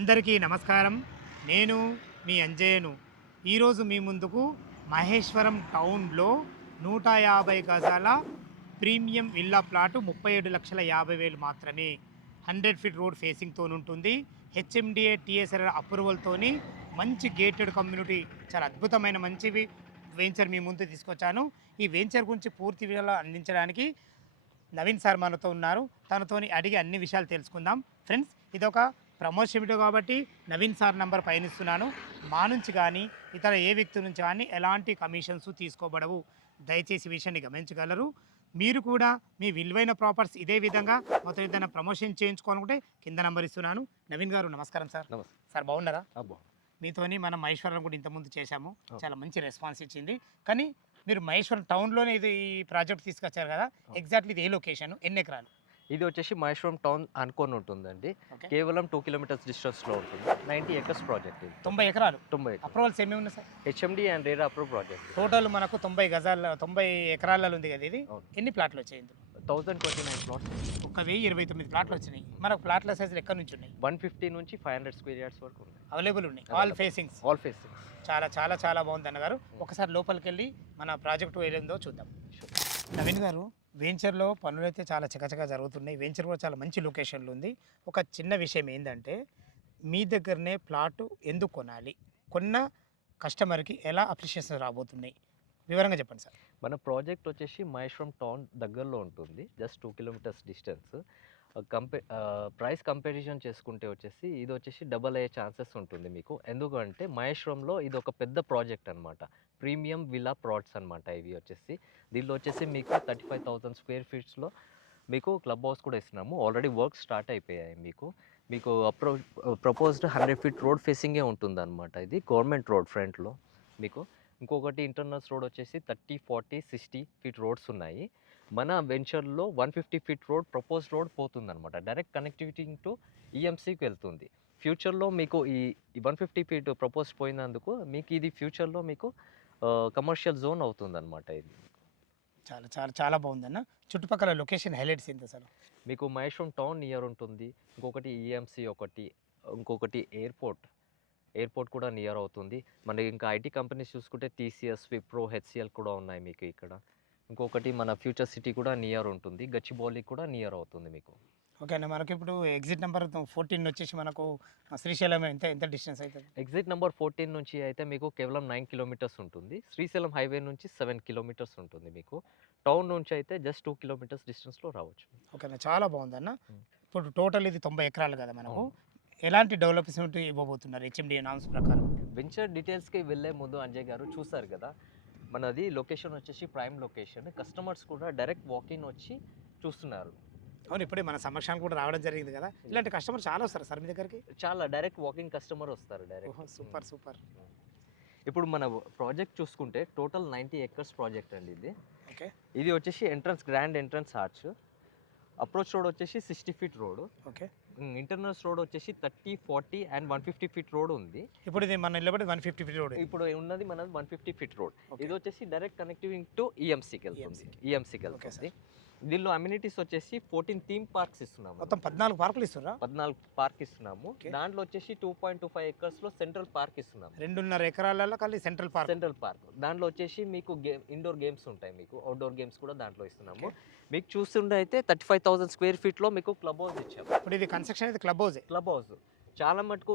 అందరికీ నమస్కారం. నేను మీ అంజయ్యను. ఈరోజు మీ ముందుకు మహేశ్వరం టౌన్లో 150 గజాల ప్రీమియం విల్లా ప్లాటు 37,50,000 మాత్రమే. 100 ఫీట్ రోడ్ ఫేసింగ్తో ఉంటుంది. హెచ్ఎండిఏ టీఎస్ఆర్ అప్రూవల్తోని మంచి గేటెడ్ కమ్యూనిటీ, చాలా అద్భుతమైన మంచివి వెంచర్ మీ ముందు తీసుకొచ్చాను. ఈ వెంచర్ గురించి పూర్తి వివరాలు అందించడానికి నవీన్ సార్ మనతో ఉన్నారు. తనతోని అడిగి అన్ని విషయాలు తెలుసుకుందాం. ఫ్రెండ్స్, ఇదొక ప్రమోషన్ వీడియో కాబట్టి నవీన్ సార్ నంబర్ పైన ఇస్తున్నాను. మా నుంచి కానీ ఇతర ఏ వ్యక్తి నుంచి కానీ ఎలాంటి కమిషన్స్ తీసుకోబడవు. దయచేసి ఈ విషయాన్ని గమనించగలరు. మీరు కూడా మీ విలువైన ప్రాపర్టీస్ ఇదే విధంగా మొత్తం ఏదైనా ప్రమోషన్ చేయించుకోవాలనుకుంటే కింద నంబర్ ఇస్తున్నాను. నవీన్ గారు నమస్కారం సార్. నమస్తే సార్ బాగున్నారా? బాగుంది. మీతోని మనం మహేశ్వరం కూడా ఇంతకుముందు చేశాము. చాలా మంచి రెస్పాన్స్ ఇచ్చింది. కానీ మీరు మహేశ్వరం టౌన్లోనే ఇది ఈ ప్రాజెక్ట్ తీసుకొచ్చారు కదా, ఎగ్జాక్ట్లీ ఇది ఏ లొకేషన్, ఎన్ని ఎకరాలు? ఇది వచ్చేసి మహేశ్వరం టౌన్ అనుకొని ఉంటుందండి. ఓకే, కేవలం 2 కిలోమీటర్స్ డిస్టెన్స్లో ఉంటుంది. 90 ఎకర్స్ ప్రాజెక్ట్ ఇది. 90 ఎకరాలు. 90 ఎకర్స్ అప్రూవల్స్ ఏమేమి ఉన్నాయి sir? HMD and RERA approve project. Total మనకు 90 గజాల 90 ఎకరాలలో ఉంది కదా ఇది. అవును. ఎన్ని ప్లాట్లు వచ్చాయి ఇందులో? 1029 ప్లాట్స్. 1029 ప్లాట్లు వచ్చినాయి. మనకు ప్లాట్ల సైజులు ఎక్కడి నుంచి ఉన్నాయి? 150 నుంచి 500 స్క్వేర్ యార్డ్స్ వరకు ఉన్నాయి. అవైలబుల్ ఉన్నాయి, ఆల్ ఫేసింగ్స్. All facing. చాలా చాలా చాలా బాగుంది అన్నగారు. ఒకసారి లోపలికి వెళ్ళి మన ప్రాజెక్టు ఏదో చూద్దాం. నవీన్ గారు, వెంచర్లో పనులు అయితే చాలా చకచకా జరుగుతున్నాయి. వెంచర్ కూడా చాలా మంచి లొకేషన్లో ఉంది. ఒక చిన్న విషయం ఏంటంటే, మీ దగ్గరనే ప్లాటు ఎందుకు కొనాలి, కొన్న కస్టమర్కి ఎలా అప్రిషియేషన్ రాబోతున్నాయి, వివరంగా చెప్పండి సార్. మన ప్రాజెక్ట్ వచ్చేసి మహేశ్వరం టౌన్ దగ్గరలో ఉంటుంది. Just 2 kilometres distance. Price comparison చేసుకుంటే వచ్చేసి ఇది వచ్చేసి డబల్ అయ్యే ఛాన్సెస్ ఉంటుంది మీకు. ఎందుకంటే మహేశ్వరంలో ఇది ఒక పెద్ద ప్రాజెక్ట్ అనమాట. ప్రీమియం విలా ప్లాట్స్ అనమాట ఇవి వచ్చేసి. దీనిలో వచ్చేసి మీకు 35,000 స్క్వేర్ ఫీట్స్లో మీకు క్లబ్ హౌస్ కూడా ఇస్తున్నాము. ఆల్రెడీ వర్క్ స్టార్ట్ అయిపోయాయి మీకు. మీకు ప్రపోజ్డ్ 100 ఫీట్ రోడ్ ఫేసింగే ఉంటుందన్నమాట. ఇది గవర్నమెంట్ రోడ్ ఫ్రంట్లో మీకు. ఇంకొకటి ఇంటర్నల్స్ రోడ్ వచ్చేసి 30, 40, 60 ఫీట్ రోడ్స్ ఉన్నాయి. మన వెంచర్లో 150 ఫీట్ రోడ్ ప్రపోజ్ రోడ్ పోతుందన్నమాట. డైరెక్ట్ కనెక్టివిటీ టు ఈఎంసీకి వెళ్తుంది. ఫ్యూచర్లో మీకు ఈ 150 ఫీట్ ప్రపోజ్ పోయినందుకు మీకు ఇది ఫ్యూచర్లో మీకు కమర్షియల్ జోన్ అవుతుందన్నమాట ఇది. చాలా చాలా చాలా బాగుందన్న. చుట్టుపక్కల లొకేషన్ హైలైట్స్ ఏంటి అసలు? మీకు మహేశ్వరం టౌన్ నియర్ ఉంటుంది. ఇంకొకటి ఈఎంసీ ఒకటి, ఇంకొకటి ఎయిర్పోర్ట్ కూడా నియర్ అవుతుంది. మనకి ఇంకా ఐటీ కంపెనీస్ చూసుకుంటే టీసీఎస్, విప్రో, హెచ్సిఎల్ కూడా ఉన్నాయి మీకు ఇక్కడ. ఇంకొకటి మన ఫ్యూచర్ సిటీ కూడా నియర్ ఉంటుంది. గచ్చిబౌలి కూడా నియర్ అవుతుంది మీకు. ఓకే అన్న, మనకి ఇప్పుడు ఎగ్జిట్ నెంబర్ 14 వచ్చేసి మనకు శ్రీశైలం ఎంత ఎంత డిస్టెన్స్ అవుతుంది? ఎగ్జిట్ నెంబర్ 14 నుంచి అయితే మీకు కేవలం 9 కిలోమీటర్స్ ఉంటుంది. శ్రీశైలం హైవే నుంచి 7 కిలోమీటర్స్ ఉంటుంది మీకు. టౌన్ నుంచి అయితే జస్ట్ 2 కిలోమీటర్స్ డిస్టెన్స్లో రావచ్చు. ఓకే అన్న, చాలా బాగుందన్న. ఇప్పుడు టోటల్ ఇది 90 ఎకరాలు కదా మనకు. ఎలాంటి డెవలప్మెంట్ ఇవ్వబోతున్నారు హెచ్ఎండిఏ నామ్స్ ప్రకారం? వెంచర్ డీటెయిల్స్కి వెళ్ళే ముందు అంజయ్ గారు చూసారు కదా, మనది లొకేషన్ వచ్చేసి ప్రైమ్ లొకేషన్. కస్టమర్స్ కూడా డైరెక్ట్ వాకింగ్ వచ్చి చూస్తున్నారు. అవును, ఇప్పుడే మన సమక్షానికి కూడా రావడం జరిగింది కదా. ఇలాంటి కస్టమర్ చాలా వస్తారు సార్ మీ దగ్గరికి? చాలా డైరెక్ట్ వాకింగ్ కస్టమర్ వస్తారు డైరెక్ట్. Super super. ఇప్పుడు మన ప్రాజెక్ట్ చూసుకుంటే టోటల్ 90 ఎకర్స్ ప్రాజెక్ట్ అండి ఇది. ఓకే, ఇది వచ్చేసి grand entrance arch. Approach road వచ్చేసి 60 feet road. Okay, internals road వచ్చేసి 30, 40 అండ్ 150 ఫీట్ రోడ్ ఉంది. ఇప్పుడు ఇది మన నిలబడి 150 ఫీట్ రోడ్. ఇప్పుడు ఉన్నది మనది 150 ఫీట్ రోడ్. ఇది వచ్చేసి డైరెక్ట్ కనెక్టివింగ్ టు ఈఎంసీకి వెళ్తుంది. దీనిలో అమ్యూనిటీస్ వచ్చేసి 14 థీమ్ పార్క్స్ ఇస్తున్నాము. మొత్తం 14 పార్కులు ఇస్తున్నా? 14 పార్క్ ఇస్తున్నాము. దాంట్లో వచ్చేసి 2.25 ఎకర్స్ లో సెంట్రల్ పార్క్ ఇస్తున్నాము. 2.5 ఎకరాలలో కలిసి సెంట్రల్ పార్క్. దాంట్లో వచ్చేసి మీకు ఇండోర్ గేమ్స్ ఉంటాయి, మీకు అవుట్డోర్ గేమ్స్ కూడా దాంట్లో ఇస్తున్నాము. మీకు చూస్తుండే అయితే 35,000 స్క్వేర్ ఫీట్ లో మీకు క్లబ్ హౌస్ ఇచ్చాము. ఇప్పుడు ఇది కన్స్ట్రక్షన్ అయితే క్లబ్ హౌస్ చాలా మటుకు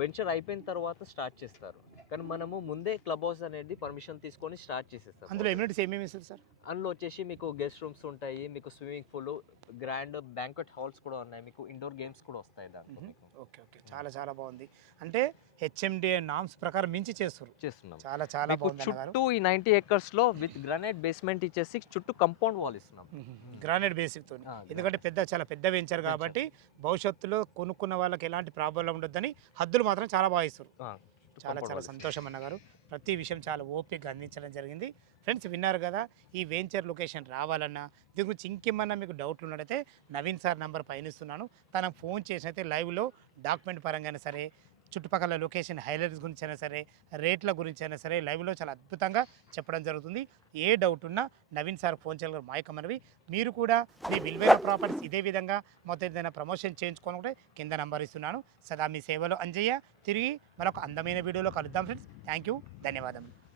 వెంచర్ అయిపోయిన తర్వాత స్టార్ట్ చేస్తారు, కానీ మనము ముందే క్లబ్ హౌస్ అనేది పర్మిషన్ తీసుకొని స్టార్ట్ చేసేస్తాం. అందులో ఎమ్యూనిటీస్ ఏమేమి ఇస్తారు సార్? అందులో వచ్చేసి మీకు గెస్ట్ రూమ్స్ ఉంటాయి, మీకు swimming pool, grand banquet halls కూడా ఉన్నాయి, మీకు ఇండోర్ గేమ్స్ కూడా వస్తాయి దాంట్లో. ఓకే ఓకే, చాలా చాలా బాగుంది. అంటే హెచ్ఎండిఏ నామ్స్ ప్రకారం మించి చేస్తున్నాం. చాలా చాలా బాగుంది. చుట్టూ ఈ 90 ఎకర్స్ లో విత్ గ్రానైట్ బేస్మెంట్ ఇచ్చేసి చుట్టూ కంపౌండ్ వాల్ ఇస్తున్నాం, గ్రానైట్ బేసిక్ తో. ఎందుకంటే చాలా పెద్ద వెంచర్ కాబట్టి భవిష్యత్తులో కొనుక్కున్న వాళ్ళకి ఎలాంటి ప్రాబ్లం ఉండొద్దని హద్దులు మాత్రం చాలా బాగా ఇస్తారు. చాలా చాలా సంతోషం అన్నగారు. ప్రతి విషయం చాలా ఓపికగా అందించడం జరిగింది. ఫ్రెండ్స్, విన్నారు కదా, ఈ వెంచర్ లొకేషన్ రావాలన్నా దీని గురించి ఇంకేమన్నా మీకు డౌట్లు ఉన్నట్టయితే నవీన్ సార్ నెంబర్ పైన ఇస్తున్నాను. తనకు ఫోన్ చేసినైతే లైవ్లో డాక్యుమెంట్ పరంగానే సరే, చుట్టుపక్కల లొకేషన్ హైలైట్స్ గురించి అయినా సరే, రేట్ల గురించి అయినా సరే లైవ్లో చాలా అద్భుతంగా చెప్పడం జరుగుతుంది. ఏ డౌట్ ఉన్నా నవీన్ సార్ ఫోన్ చేయగలరు. మా యొక్క మనవి మీరు కూడా మీ విలువైన ప్రాపర్టీస్ ఇదే విధంగా మొత్తం ఏదైనా ప్రమోషన్ చేయించుకోవాలంటే కింద నంబర్ ఇస్తున్నాను. సదా మీ సేవలో అంజయ్య. తిరిగి మరొక అందమైన వీడియోలో కలుద్దాం ఫ్రెండ్స్. థ్యాంక్ యూ, ధన్యవాదములు.